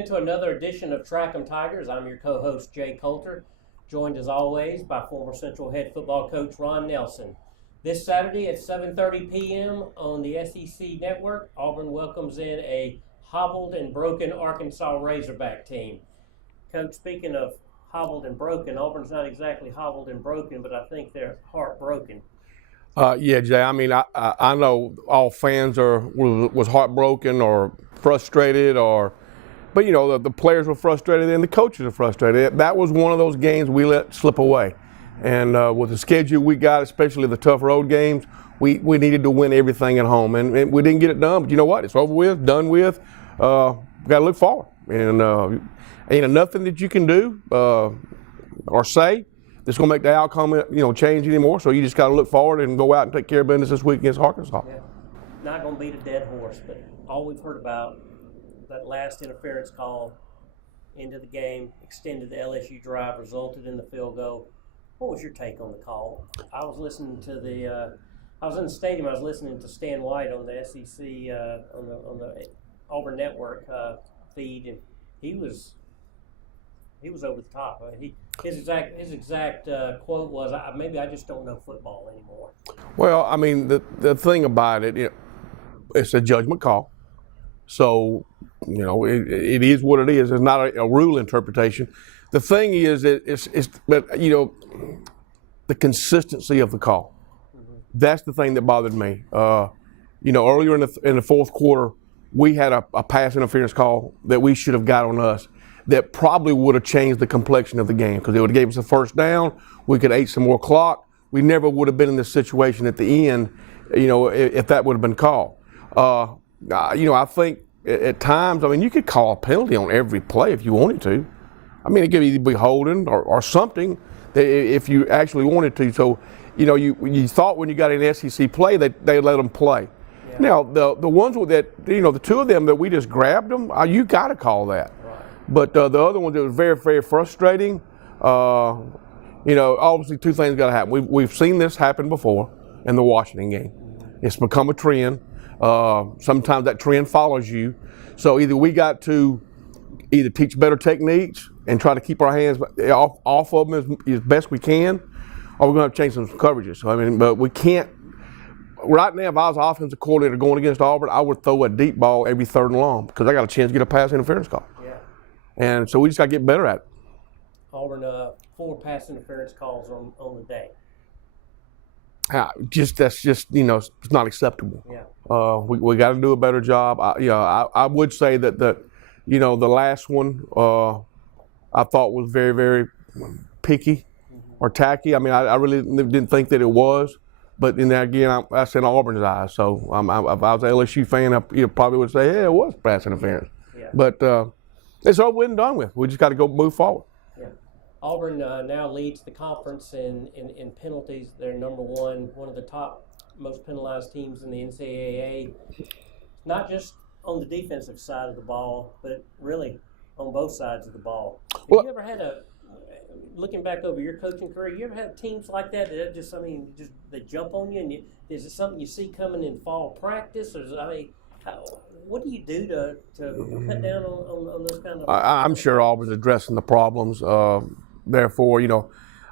into another edition of Track 'em Tigers. I'm your co-host, Jay Coulter, joined as always by former Central head football coach Ron Nelson. This Saturday at 7:30 p.m. on the SEC Network, Auburn welcomes in a hobbled and broken Arkansas Razorback team. Coach, speaking of hobbled and broken, Auburn's not exactly hobbled and broken, but I think they're heartbroken. Yeah, Jay. I mean, I know all fans was heartbroken or frustrated, but you know the players were frustrated and the coaches are frustrated. That was one of those games we let slip away, and with the schedule we got, especially the tough road games, we needed to win everything at home, and we didn't get it done. But you know what? It's over with, done with. We got to look forward, and ain't nothing that you can do or say that's going to make the outcome, change anymore. So you just got to look forward and go out and take care of business this week against Arkansas. Yeah. Not going to beat a dead horse, but all we've heard about that last interference call into the game, extended the LSU drive, resulted in the field goal. What was your take on the call? I was listening to I was in the stadium. I was listening to Stan White on the SEC on the Auburn Network feed, and he was over the top. His exact quote was, "Maybe I just don't know football anymore." Well, I mean, the thing about it, it's a judgment call. So, it is what it is. It's not a rule interpretation. The thing is, but the consistency of the call. Mm-hmm. That's the thing that bothered me. Earlier in the fourth quarter, we had a pass interference call that we should have got on us that probably would have changed the complexion of the game because it would have gave us a first down. We could have ate some more clock. We never would have been in this situation at the end, if that would have been called. I think at times, you could call a penalty on every play if you wanted to. It could either be holding or something if you actually wanted to. So, you thought when you got an SEC play that they let them play. Yeah. Now, the ones that, the two of them that we just grabbed them, you got to call that. Right. But the other ones, it was very, very frustrating. Obviously two things got to happen. We've seen this happen before in the Washington game. It's become a trend. Sometimes that trend follows you. So either we got to teach better techniques and try to keep our hands off of them as best we can, or we're going to have to change some coverages. So, but we can't. Right now, if I was an offensive coordinator going against Auburn, I would throw a deep ball every third and long because I got a chance to get a pass interference call. Yeah. And so we just got to get better at it. Auburn, 4 pass interference calls on the day. That's it's not acceptable. Yeah. We got to do a better job. I would say that the last one I thought was very, very picky or tacky. I really didn't think that it was. But then again, that's in Auburn's eyes. So if I was an LSU fan, I probably would say, yeah, it was pass interference. Yeah. But it's all we're done with. We just got to go move forward. Yeah. Auburn now leads the conference in penalties. They're number one of the top most penalized teams in the NCAA. Not just on the defensive side of the ball, but really on both sides of the ball. Have you ever had looking back over your coaching career, you ever had teams like that just they jump on you, and is it something you see coming in fall practice, or what do you do to cut down on those kind of? I'm sure Auburn's addressing the problems. Therefore,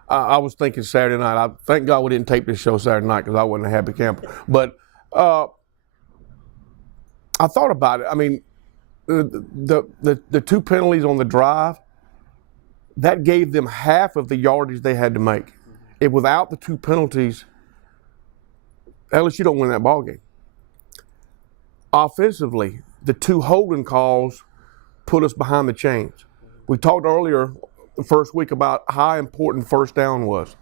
I was thinking Saturday night. Thank God we didn't tape this show Saturday night because I wasn't a happy camper. But I thought about it. The 2 penalties on the drive, that gave them half of the yardage they had to make. If without the 2 penalties, LSU don't win that ball game. Offensively, the 2 holding calls put us behind the chains. We talked earlier the first week about how important first down was.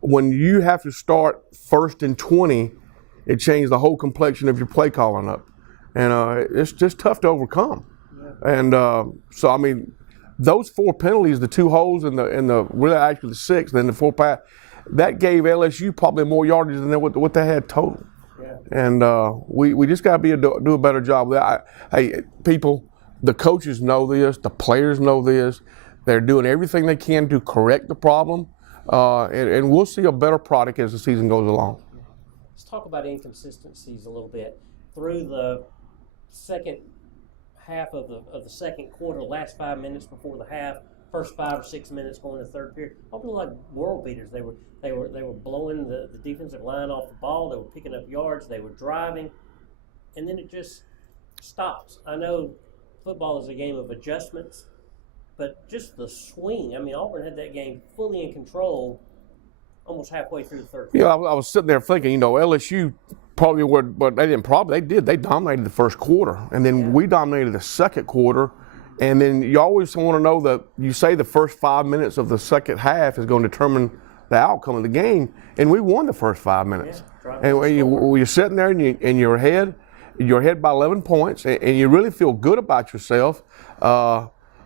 When you have to start 1st and 20, it changed the whole complexion of your play calling up. And it's just tough to overcome. Yeah. And those 4 penalties, the 2 holds and the really actually the 6, then the 4 pass, that gave LSU probably more yardage than what they had total. Yeah. And we just got to do a better job with that. Hey, people, the coaches know this, the players know this. They're doing everything they can to correct the problem, and we'll see a better product as the season goes along. Let's talk about inconsistencies a little bit. Through the second half of the second quarter, last 5 minutes before the half, first 5 or 6 minutes going to the third period, Auburn looked like world beaters. They were blowing the defensive line off the ball. They were picking up yards. They were driving, and then it just stops. I know football is a game of adjustments, but just the swing. I mean, Auburn had that game fully in control almost halfway through the third quarter. I was sitting there thinking, LSU probably would, but they didn't probably. They did. They dominated the first quarter, and then we dominated the second quarter. And then you always want to know that you say the first 5 minutes of the second half is going to determine the outcome of the game, and we won the first 5 minutes. Yeah, and when you're sitting there and you're ahead by 11 points, and you really feel good about yourself.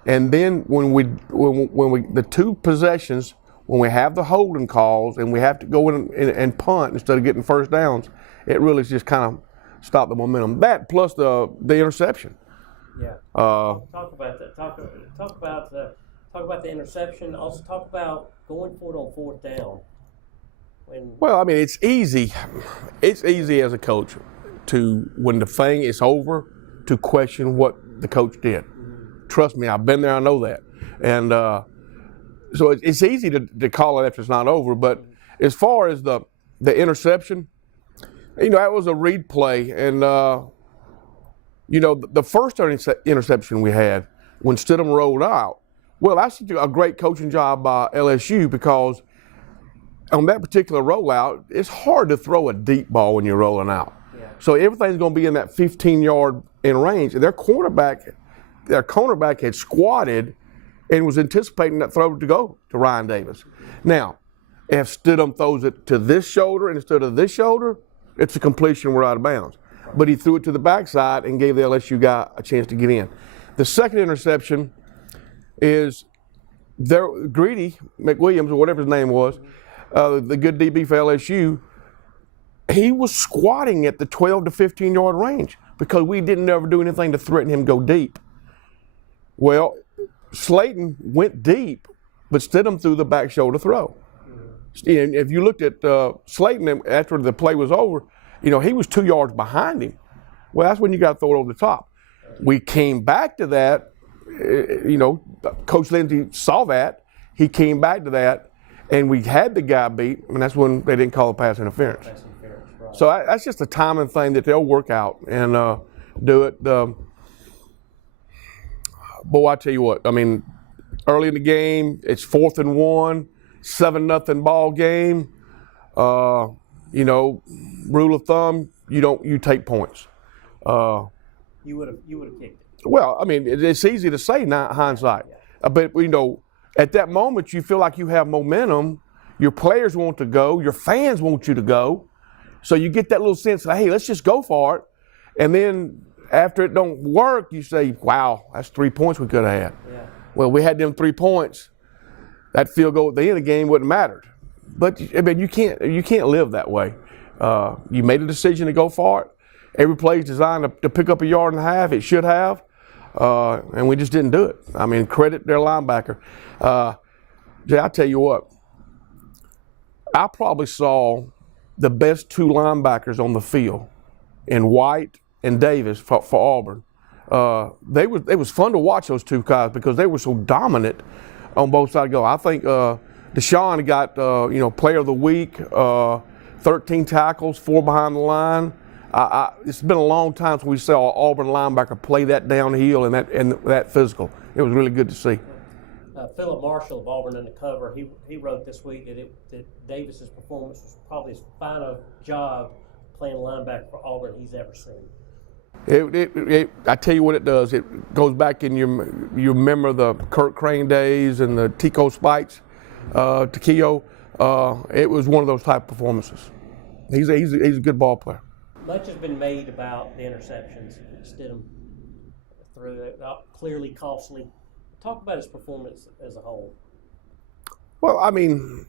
And then when we the two possessions, when we have the holding calls and we have to go in and punt instead of getting first downs, it really just kind of stopped the momentum. That plus the interception. Yeah. Talk about that. Talk about the interception. Also talk about going for it on fourth down. Well, I mean, it's easy. It's easy as a coach to, when the thing is over, to question what the coach did. Mm-hmm. Trust me, I've been there. I know that. And so it's easy to call it after it's not over. But as far as the interception, that was a read play, and the first interception we had when Stidham rolled out, well, that's a great coaching job by LSU, because on that particular rollout, it's hard to throw a deep ball when you're rolling out. Yeah. So everything's going to be in that 15-yard in range. And their cornerback had squatted and was anticipating that throw to go to Ryan Davis. Now, if Stidham throws it to this shoulder instead of this shoulder, it's a completion, we're out of bounds. But he threw it to the backside and gave the LSU guy a chance to get in. The second interception is Greedy McWilliams, or whatever his name was, the good DB for LSU. He was squatting at the 12 to 15-yard range because we didn't ever do anything to threaten him go deep. Well, Slayton went deep, but Stidham threw the back shoulder throw. And if you looked at Slayton after the play was over, he was 2 yards behind him. Well, that's when you got to throw it over the top. We came back to that. Coach Lindsey saw that. He came back to that, and we had the guy beat, and that's when they didn't call a pass interference. Right. So that's just a timing thing that they'll work out and do it. Boy, I tell you what, I mean, early in the game, it's 4th and 1, 7-0 ball game. Rule of thumb, you take points. You would have kicked it. Well, I mean, it's easy to say now, hindsight. Yeah. But at that moment, you feel like you have momentum. Your players want to go. Your fans want you to go. So you get that little sense of, hey, let's just go for it. And then after it don't work, you say, wow, that's 3 points we could have had. Yeah. Well, we had them 3 points. That field goal at the end of the game wouldn't matter. But I mean, you can't live that way. You made a decision to go for it. Every play is designed to pick up 1.5 yards. It should have. And we just didn't do it. I mean, credit their linebacker. Jay, I tell you what, I probably saw the best 2 linebackers on the field in White and Davis for Auburn. It was fun to watch those 2 guys because they were so dominant on both sides of the goal. I think Deshaun got Player of the Week, 13 tackles, 4 behind the line. It's been a long time since we saw an Auburn linebacker play that downhill and that physical. It was really good to see. Philip Marshall of Auburn Undercover, he wrote this week that Davis's performance was probably his final job playing linebacker for Auburn he's ever seen. I tell you what it does. It goes back in you remember the Kurt Crane days and the Tico Spikes, Takeo. It was one of those type of performances. He's a good ball player. Much has been made about the interceptions Stidham threw, clearly costly. Talk about his performance as a whole. Well, I mean,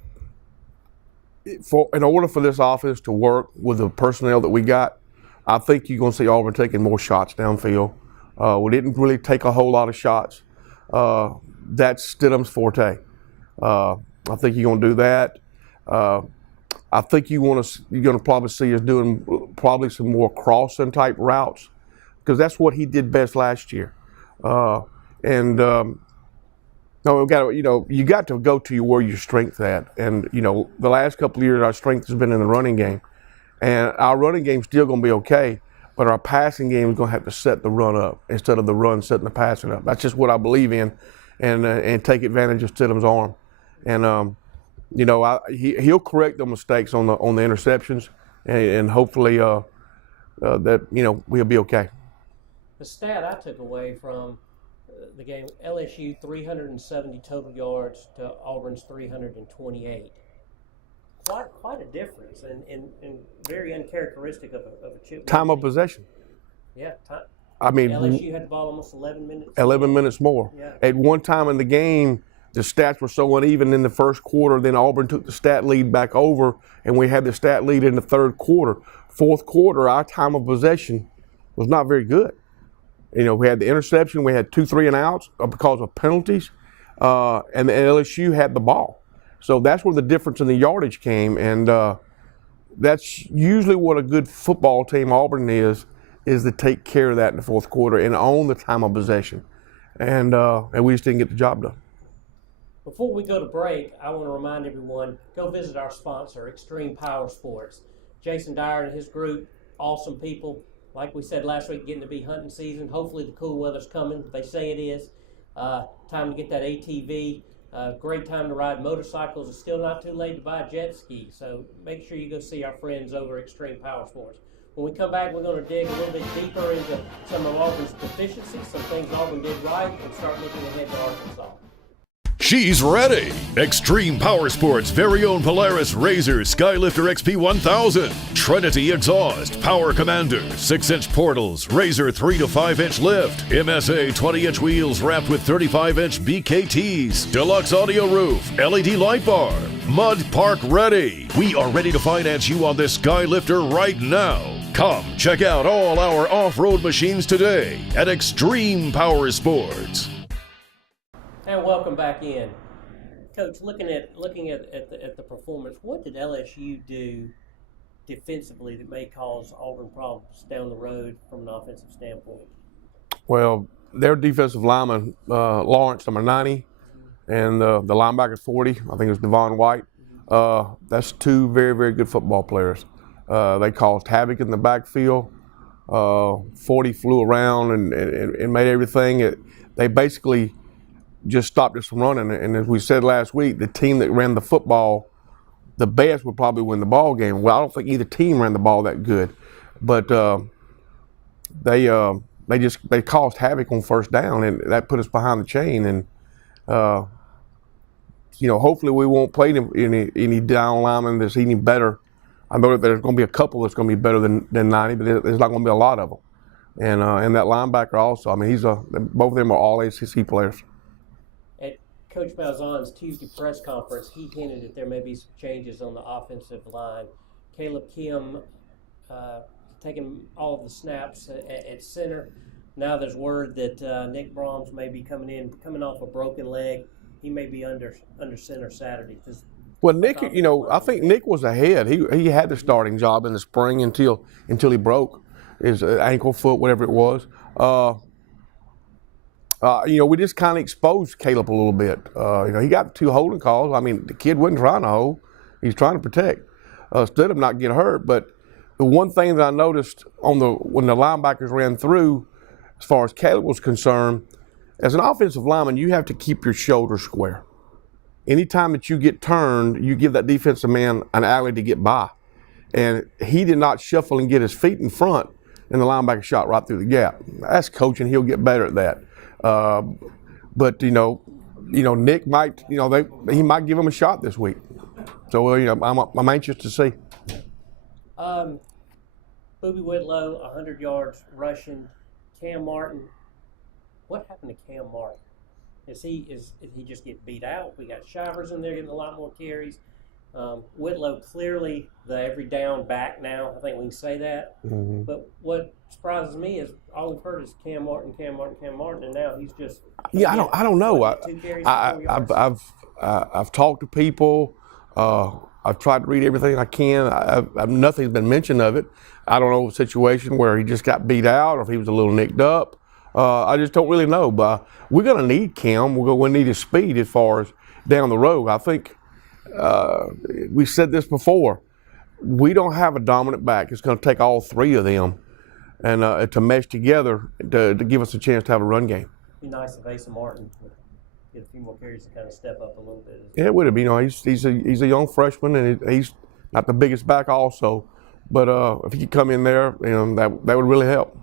in order for this offense to work with the personnel that we got, I think you're going to see Auburn taking more shots downfield. We didn't really take a whole lot of shots. That's Stidham's forte. I think you're going to do that. I think you're going to probably see us doing probably some more crossing type routes because that's what he did best last year. No, we got to, you got to go to where your strength at. And, the last couple of years, our strength has been in the running game. And our running game's still going to be okay, but our passing game is going to have to set the run up instead of the run setting the passing up. That's just what I believe in, and take advantage of Stidham's arm. And, he'll correct the mistakes on the interceptions, and hopefully that, we'll be okay. The stat I took away from the game, LSU 370 total yards to Auburn's 328. Quite a difference, and very uncharacteristic of a chip. Time of possession. Yeah, time. I mean, LSU had the ball almost 11 minutes. 11 minutes more. Yeah. At one time in the game, the stats were so uneven in the first quarter, then Auburn took the stat lead back over, and we had the stat lead in the third quarter. Fourth quarter, our time of possession was not very good. We had the interception, we had 2 3 and outs because of penalties, and the LSU had the ball. So that's where the difference in the yardage came, and that's usually what a good football team, Auburn is to take care of that in the fourth quarter and own the time of possession. And we just didn't get the job done. Before we go to break, I want to remind everyone, go visit our sponsor, Extreme Power Sports. Jason Dyer and his group, awesome people. Like we said last week, getting to be hunting season. Hopefully the cool weather's coming. They say it is. Time to get that ATV. Great time to ride motorcycles. It's still not too late to buy a jet ski. So make sure you go see our friends over at Extreme Power Sports. When we come back, we're going to dig a little bit deeper into some of Auburn's deficiencies, some things Auburn did right, and start looking ahead to Arkansas. She's ready! Extreme Power Sports' very own Polaris RZR Skylifter XP 1000, Trinity exhaust, Power Commander, 6-inch portals, RZR 3 to 5-inch lift, MSA 20-inch wheels wrapped with 35-inch BKTs, deluxe audio roof, LED light bar, Mud Park ready. We are ready to finance you on this Skylifter right now. Come check out all our off-road machines today at Extreme Power Sports. And welcome back in, Coach. Looking at the performance, what did LSU do defensively that may cause Auburn problems down the road from an offensive standpoint? Well, their defensive lineman, Lawrence, number 90, and the linebacker 40. I think it was Devon White. That's 2 very, very good football players. They caused havoc in the backfield. 40 flew around and made everything. They basically just stopped us from running. And as we said last week, the team that ran the football the best would probably win the ball game. Well, I don't think either team ran the ball that good, but they caused havoc on first down, and that put us behind the chain. And hopefully we won't play any down linemen that's any better. I know that there's going to be a couple that's going to be better than 90, but there's not going to be a lot of them. And that linebacker also. I mean, both of them are all ACC players. Coach Malzahn's Tuesday press conference, he hinted that there may be some changes on the offensive line. Caleb Kim taking all of the snaps at center. Now there's word that Nick Brahms may be coming off a broken leg. He may be under center Saturday. Well, Nick, I think Nick was ahead. He had the starting job in the spring until he broke his ankle, foot, whatever it was. We just kind of exposed Caleb a little bit. He got 2 holding calls. I mean, the kid wasn't trying to hold. He's trying to protect. Instead of not get hurt. But the one thing that I noticed when the linebackers ran through, as far as Caleb was concerned, as an offensive lineman, you have to keep your shoulders square. Anytime that you get turned, you give that defensive man an alley to get by. And he did not shuffle and get his feet in front, and the linebacker shot right through the gap. That's coaching. He'll get better at that. But Nick might, he might give him a shot this week. So I'm anxious to see. Boobie Whitlow, 100 yards rushing. Cam Martin, what happened to Cam Martin? Is he just get beat out? We got Shivers in there getting a lot more carries. Whitlow clearly the every down back now. I think we can say that. Mm-hmm. But what surprises me is all we've heard is Cam Martin, and now he's just. Yeah, I don't know. I've talked to people. I've tried to read everything I can. Nothing's been mentioned of it. I don't know a situation where he just got beat out or if he was a little nicked up. I just don't really know. But we're going to need Cam. We're going to need his speed as far as down the road. I think we said this before. We don't have a dominant back. It's going to take all three of them and to mesh together to give us a chance to have a run game. It'd be nice if Asa Martin would get a few more carries to kind of step up a little bit. Yeah, it would have. He's a young freshman, and he's not the biggest back also. But if he could come in there, that would really help.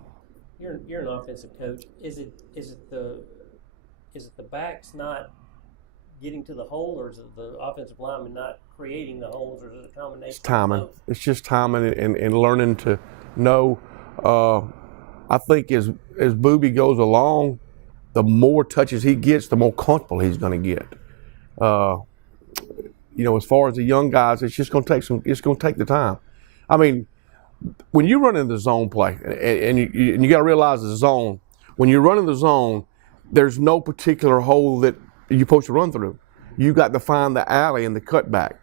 You're an offensive coach. Is it the backs not getting to the hole, or is it the offensive lineman not creating the holes, or is it a combination? It's timing. Of both? It's just timing and learning to know. I think as Boobie goes along, the more touches he gets, the more comfortable he's going to get. As far as the young guys, it's just going to take It's going to take the time. I mean, when you run in the zone play, and you got to realize the zone. When you're running the zone, there's no particular hole that you're supposed to run through. You got to find the alley and the cutback.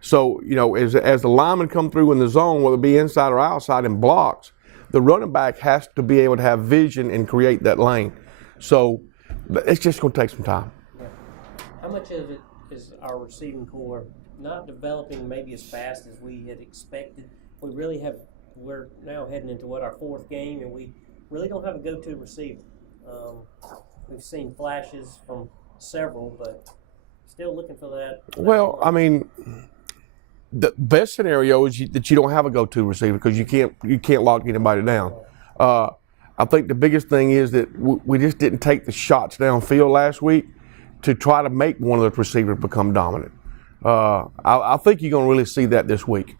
So as the linemen come through in the zone, whether it be inside or outside in blocks, the running back has to be able to have vision and create that lane. So it's just going to take some time. Yeah. How much of it is our receiving core not developing maybe as fast as we had expected? We're now heading into our fourth game, and we really don't have a go-to receiver. We've seen flashes from several, but still looking for that. Well, I mean, the best scenario is that you don't have a go-to receiver because you can't lock anybody down. I think the biggest thing is that we just didn't take the shots downfield last week to try to make one of the receivers become dominant. I think you're going to really see that this week.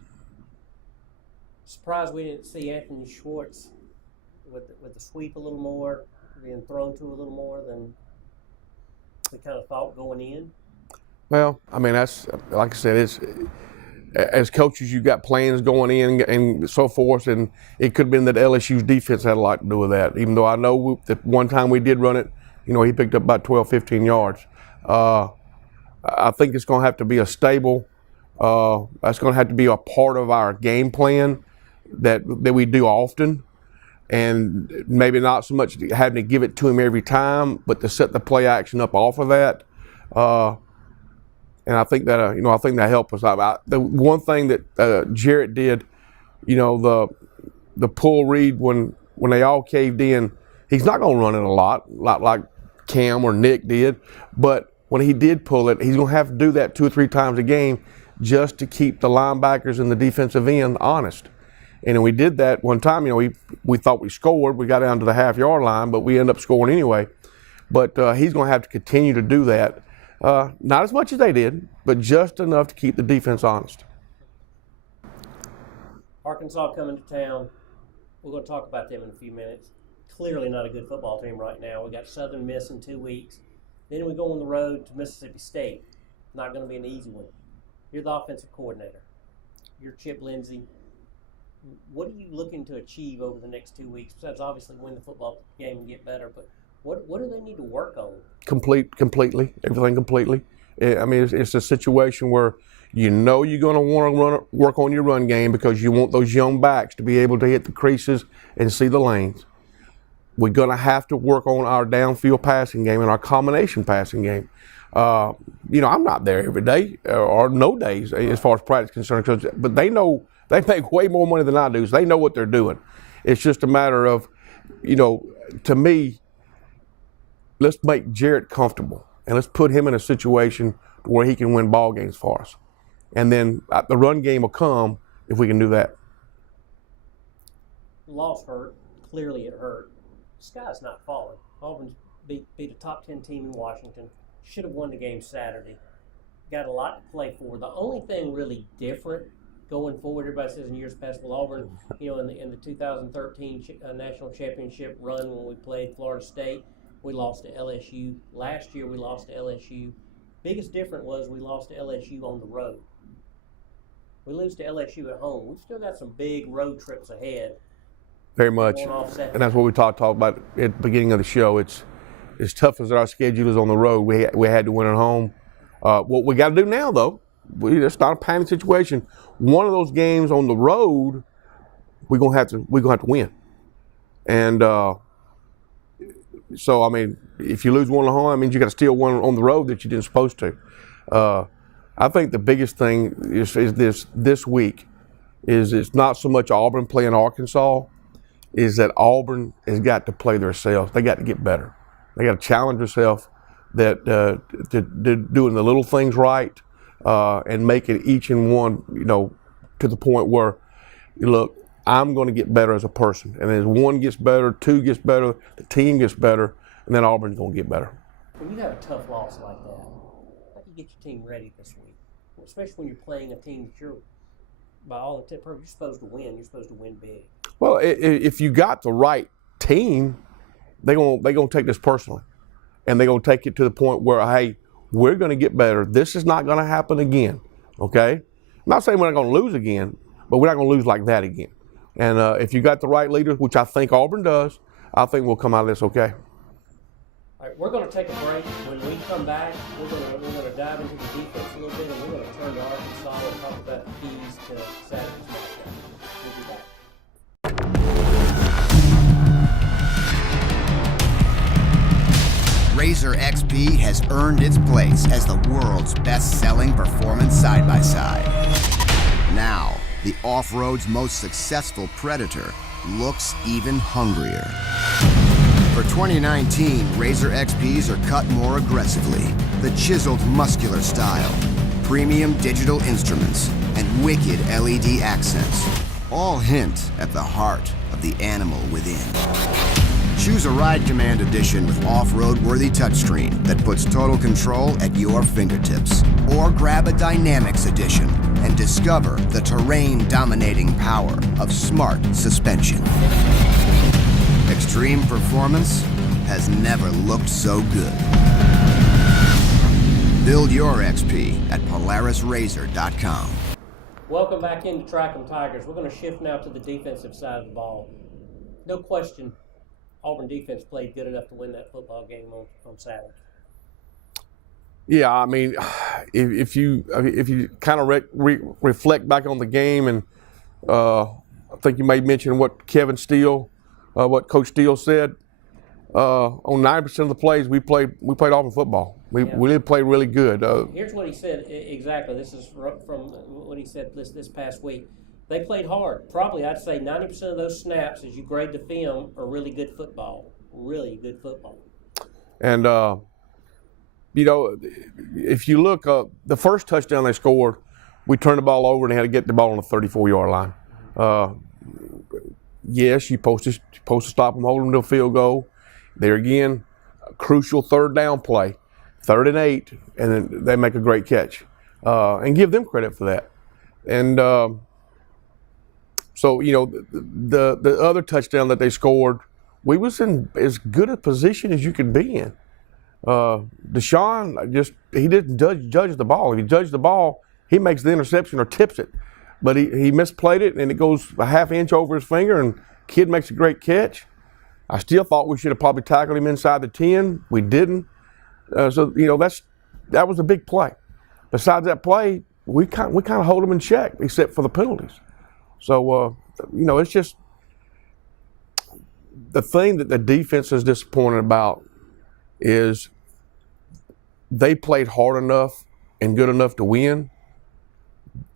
Surprised we didn't see Anthony Schwartz with the sweep a little more, being thrown to a little more than we kind of thought going in. Well, I mean, that's, like I said, it's, as coaches, you got plans going in and so forth, and it could have been that LSU's defense had a lot to do with that, even though I know that one time we did run it, he picked up about 12, 15 yards. I think it's going to have to be a stable, that's going to have to be a part of our game plan that we do often, and maybe not so much having to give it to him every time, but to set the play action up off of that. And I think that I think that helped us. The one thing that Jarrett did, the pull read when they all caved in, he's not going to run it a lot like Cam or Nick did, but when he did pull it, he's going to have to do that 2 or 3 times a game just to keep the linebackers and the defensive end honest. And we did that one time. We thought we scored. We got down to the half-yard line, but we ended up scoring anyway. But he's going to have to continue to do that. Not as much as they did, but just enough to keep the defense honest. Arkansas coming to town. We're going to talk about them in a few minutes. Clearly not a good football team right now. We got Southern Miss in 2 weeks. Then we go on the road to Mississippi State. Not going to be an easy one. You're the offensive coordinator. You're Chip Lindsey. What are you looking to achieve over the next 2 weeks? Besides obviously win the football game and get better, but what do they need to work on? Completely, everything completely. I mean, it's a situation where you're going to want to work on your run game because you want those young backs to be able to hit the creases and see the lanes. We're going to have to work on our downfield passing game and our combination passing game. I'm not there every day or no days as far as practice is concerned, but they know they make way more money than I do, so they know what they're doing. It's just a matter of, to me, let's make Jarrett comfortable and let's put him in a situation where he can win ball games for us. And then the run game will come if we can do that. Loss hurt. Clearly it hurt. The sky's not falling. Auburn beat a top 10 team in Washington. Should have won the game Saturday. Got a lot to play for. The only thing really different going forward, everybody says in years past, well, Auburn, in the 2013 national championship run when we played Florida State, we lost to LSU. Last year we lost to LSU. Biggest difference was we lost to LSU on the road. We lose to LSU at home. We've still got some big road trips ahead. Very much. And that's what we talked about at the beginning of the show. It's as tough as our schedule is on the road. We had to win at home. What we got to do now, though, it's not a panic situation. One of those games on the road, we're gonna have to win. And So I mean, if you lose one at home, that means you got to steal one on the road that you didn't supposed to. I think the biggest thing is this week is it's not so much Auburn playing Arkansas, is that Auburn has got to play themselves. They got to get better. They got to challenge themselves that to doing the little things right and making each and one, to the point where, look, I'm going to get better as a person. And as one gets better, two gets better, the team gets better, and then Auburn's going to get better. When you have a tough loss like that, how do you get your team ready this week? Especially when you're playing a team that you're, by all intent purposes, you're supposed to win. You're supposed to win big. Well, if you got the right team, they're gonna take this personally, and they're gonna take it to the point where, hey, we're gonna get better. This is not gonna happen again. Okay, I'm not saying we're not gonna lose again, but we're not gonna lose like that again. And if you got the right leaders, which I think Auburn does, I think we'll come out of this okay. All right, we're going to take a break. When we come back, we're going to dive into the defense a little bit, and we're going to turn to Arkansas and talk about the keys to Saturday's matchup. We'll be back. Razor XP has earned its place as the world's best-selling performance side-by-side. Now, the off-road's most successful Predator looks even hungrier. For 2019, Razor XPs are cut more aggressively. The chiseled muscular style, premium digital instruments, and wicked LED accents all hint at the heart of the animal within. Choose a Ride Command edition with off-road worthy touchscreen that puts total control at your fingertips. Or grab a Dynamics edition and discover the terrain-dominating power of smart suspension. Extreme performance has never looked so good. Build your XP at PolarisRazor.com. Welcome back into Track 'em Tigers. We're going to shift now to the defensive side of the ball. No question, Auburn defense played good enough to win that football game on Saturday. Yeah, I mean, if you kind of reflect back on the game, and I think you may mention what what Coach Steele said. On 9% of the plays, we played Auburn football. We did play really good. Here's what he said exactly. This is from what he said this past week. They played hard. Probably, I'd say 90% of those snaps, as you grade the film, are really good football. Really good football. And if you look, the first touchdown they scored, we turned the ball over and they had to get the ball on the 34-yard line. Yes, you're supposed to stop them, hold them to a field goal. There again, a crucial third down play, 3rd and 8, and then they make a great catch. And give them credit for that. And so, the other touchdown that they scored, we was in as good a position as you could be in. Deshaun he didn't judge the ball. If he judged the ball, he makes the interception or tips it. But he misplayed it, and it goes a half inch over his finger, and kid makes a great catch. I still thought we should have probably tackled him inside the 10. We didn't. So that was a big play. Besides that play, we kind of hold them in check, except for the penalties. So it's just the thing that the defense is disappointed about is they played hard enough and good enough to win,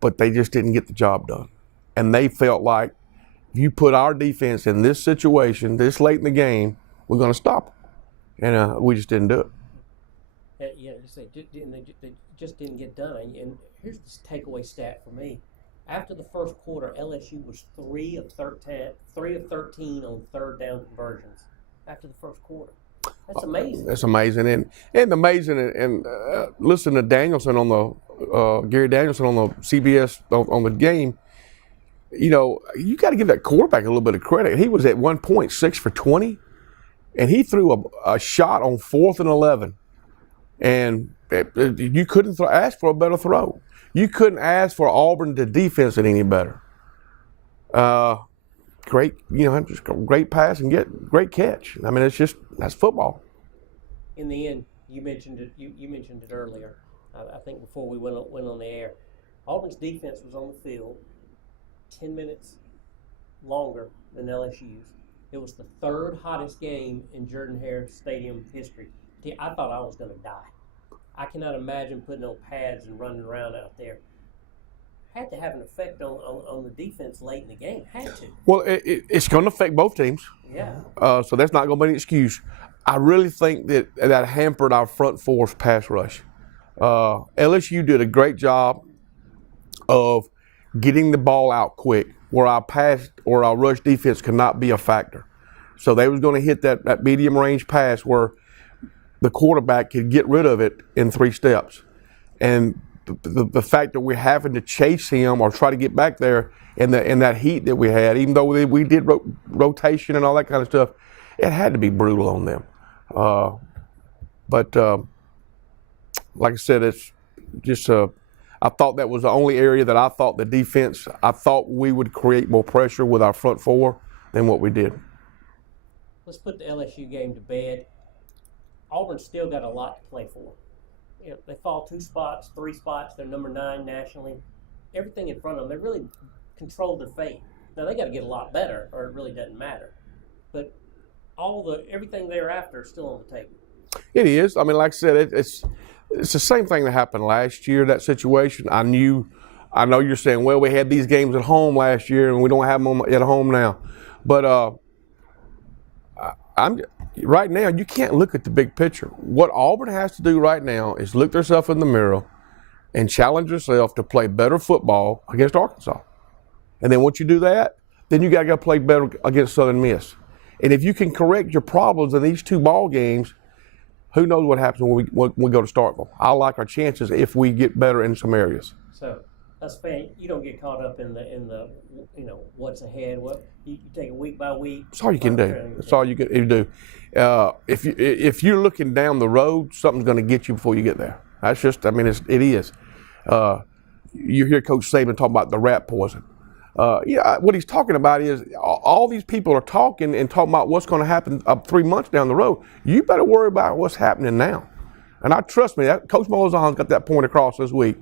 but they just didn't get the job done. And they felt like if you put our defense in this situation this late in the game, we're going to stop them. And we just didn't do it. Yeah, they just didn't get done. And here's this takeaway stat for me. After the first quarter, LSU was 3 of 13 on third down conversions after the first quarter. That's amazing. That's amazing. And amazing. And listen to Danielson on the Gary Danielson on the CBS on the game. You got to give that quarterback a little bit of credit. He was at one point 6 for 20, and he threw a shot on 4th and 11. And you couldn't ask for a better throw. You couldn't ask for Auburn to defense it any better. Great, just great pass and great catch. I mean, that's football. In the end, you mentioned it. You mentioned it earlier. I think before we went on the air, Auburn's defense was on the field 10 minutes longer than LSU's. It was the third hottest game in Jordan-Hare Stadium history. I thought I was going to die. I cannot imagine putting on pads and running around out there. Had to have an effect on the defense late in the game. Had to. Well, it's going to affect both teams. Yeah. So that's not going to be an excuse. I really think that hampered our front four's pass rush. LSU did a great job of getting the ball out quick, where our pass or our rush defense could not be a factor. So they was going to hit that medium range pass where the quarterback could get rid of it in 3 steps. And the fact that we're having to chase him or try to get back there in that heat that we had, even though we did rotation and all that kind of stuff, it had to be brutal on them. But like I said, it's just I thought that was the only area that I thought the defense, I thought we would create more pressure with our front four than what we did. Let's put the LSU game to bed. Auburn's still got a lot to play for. You know, they fall 2 spots, 3 spots. They're number 9 nationally. Everything in front of them, they really control their fate. Now they got to get a lot better, or it really doesn't matter. But everything thereafter is still on the table. It is. I mean, like I said, it's the same thing that happened last year. That situation. I know you're saying, well, we had these games at home last year, and we don't have them at home now. But right now, you can't look at the big picture. What Auburn has to do right now is look themselves in the mirror and challenge themselves to play better football against Arkansas. And then once you do that, then you got to play better against Southern Miss. And if you can correct your problems in these 2 ball games, who knows what happens when we go to Starkville. I like our chances if we get better in some areas. So that's fair. You don't get caught up in the what's ahead. What you take it week by week. That's all you can do. That's all you can do. If you're looking down the road, something's going to get you before you get there. That's just, I mean, it is. You hear Coach Saban talk about the rat poison. What he's talking about is all these people are talking about what's going to happen 3 months down the road. You better worry about what's happening now. And trust me, Coach Malzahn's got that point across this week,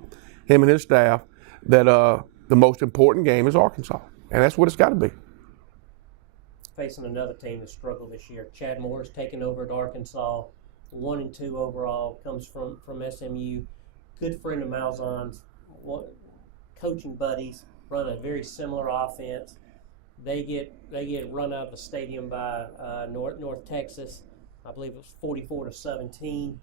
him and his staff, that the most important game is Arkansas. And that's what it's got to be. Facing another team that struggled this year. Chad Moore's taken over at Arkansas, 1-2 overall, comes from SMU. Good friend of Malzahn's, coaching buddies, run a very similar offense. They get run out of the stadium by North Texas. I believe it was 44-17.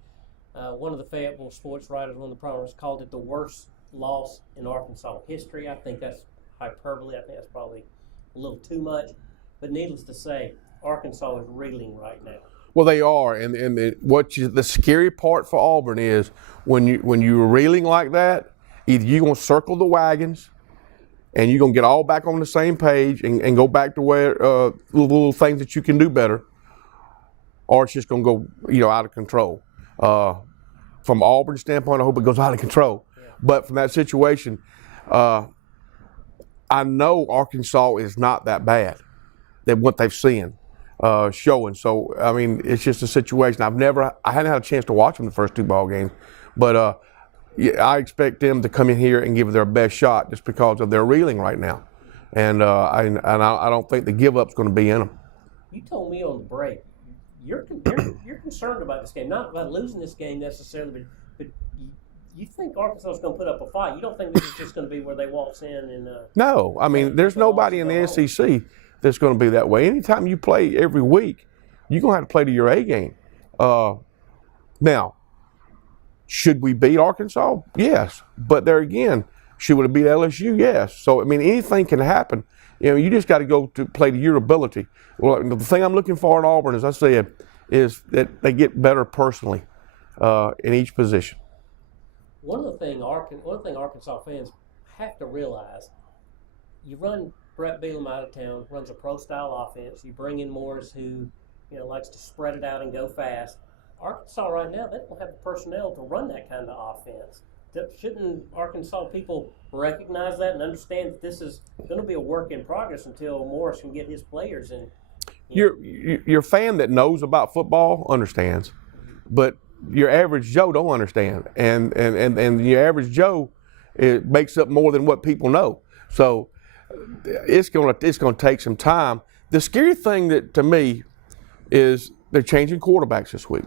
One of the Fayetteville sports writers, one of the prominents, called it the worst loss in Arkansas history. I think that's hyperbole. I think that's probably a little too much. But needless to say, Arkansas is reeling right now. Well, they are, and the scary part for Auburn is when you're reeling like that, either you're gonna circle the wagons, and you're gonna get all back on the same page and go back to where little things that you can do better, or it's just gonna go out of control. From Auburn's standpoint, I hope it goes out of control. Yeah. But from that situation, I know Arkansas is not that bad. Than what they've seen showing. So, I mean, it's just a situation. I hadn't had a chance to watch them the first 2 ball games, but I expect them to come in here and give their best shot just because of their reeling right now. And I don't think the give up's going to be in them. You told me on the break, you're concerned about this game, not about losing this game necessarily, but you think Arkansas is going to put up a fight. You don't think this is just going to be where they waltz in and no, I mean, there's nobody in the SEC that's going to be that way. Anytime you play every week, you're going to have to play to your A game. Now, should we beat Arkansas? Yes. But there again, should we beat LSU? Yes. So, I mean, anything can happen. You just got to go to play to your ability. Well, the thing I'm looking for in Auburn, as I said, is that they get better personally in each position. One thing Arkansas fans have to realize, you run Brett Bielema out of town, runs a pro-style offense. You bring in Morris, who likes to spread it out and go fast. Arkansas right now, they don't have the personnel to run that kind of offense. Shouldn't Arkansas people recognize that and understand that this is going to be a work in progress until Morris can get his players in? Your fan that knows about football understands, but your average Joe don't understand, and your average Joe, it makes up more than what people know. So it's going to take some time. The scary thing that to me is they're changing quarterbacks this week.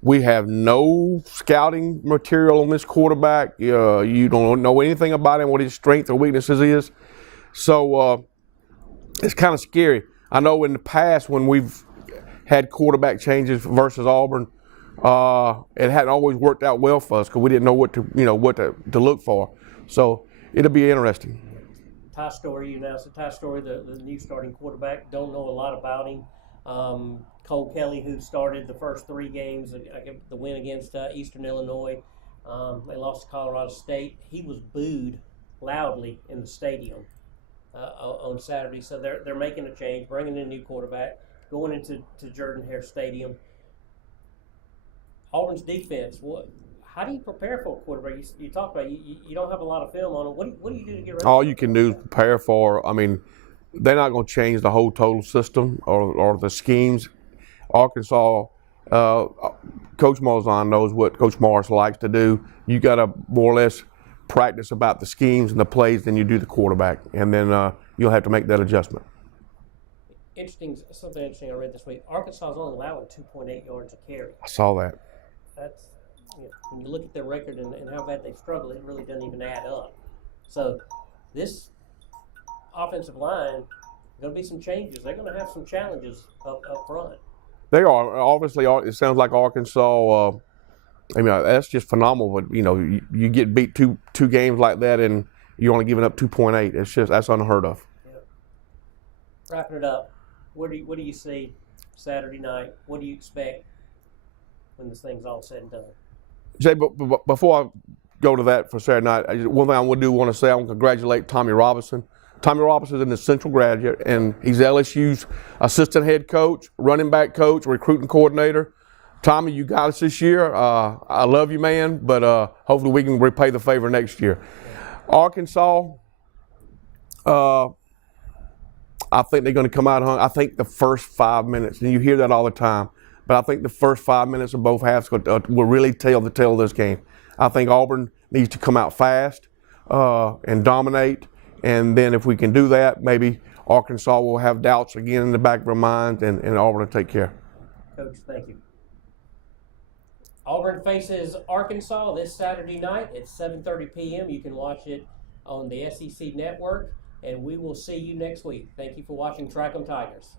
We have no scouting material on this quarterback. You don't know anything about him, what his strengths or weaknesses is. So it's kind of scary. I know in the past when we've had quarterback changes versus Auburn, it hadn't always worked out well for us because we didn't know what to look for. So it'll be interesting. Ty Storey, you announced that Ty Storey, the new starting quarterback. Don't know a lot about him. Cole Kelly, who started the first 3 games, the win against Eastern Illinois. They lost to Colorado State. He was booed loudly in the stadium on Saturday. So they're making a change, bringing in a new quarterback, going into Jordan-Hare Stadium. Auburn's defense, how do you prepare for a quarterback? You talk about you don't have a lot of film on him. What do you do to get ready? All you can do is prepare for. I mean, they're not going to change the whole total system or the schemes. Arkansas, Coach Malzahn knows what Coach Morris likes to do. You got to more or less practice about the schemes and the plays than you do the quarterback, and then you'll have to make that adjustment. Something interesting I read this week. Arkansas is only allowing 2.8 yards a carry. I saw that. That's when you look at their record and how bad they've struggled, it really doesn't even add up. So this offensive line, going to be some changes. They're going to have some challenges up front. They are. Obviously, it sounds like Arkansas, I mean, that's just phenomenal. But, you get beat two games like that and you're only giving up 2.8. That's unheard of. Yeah. Wrapping it up, what do you see Saturday night? What do you expect when this thing's all said and done? Jay, but before I go to that for Saturday night, one thing I want to say, I want to congratulate Tommy Robinson. Tommy Robinson is in the Central graduate, and he's LSU's assistant head coach, running back coach, recruiting coordinator. Tommy, you got us this year. I love you, man, but hopefully we can repay the favor next year. Arkansas, I think they're going to come out hung. I think the first 5 minutes, and you hear that all the time, but I think the first 5 minutes of both halves will really tell the tale of this game. I think Auburn needs to come out fast and dominate. And then if we can do that, maybe Arkansas will have doubts again in the back of their minds, and Auburn will take care. Coach, thank you. Auburn faces Arkansas this Saturday night at 7:30 p.m. You can watch it on the SEC Network, and we will see you next week. Thank you for watching Track 'em Tigers.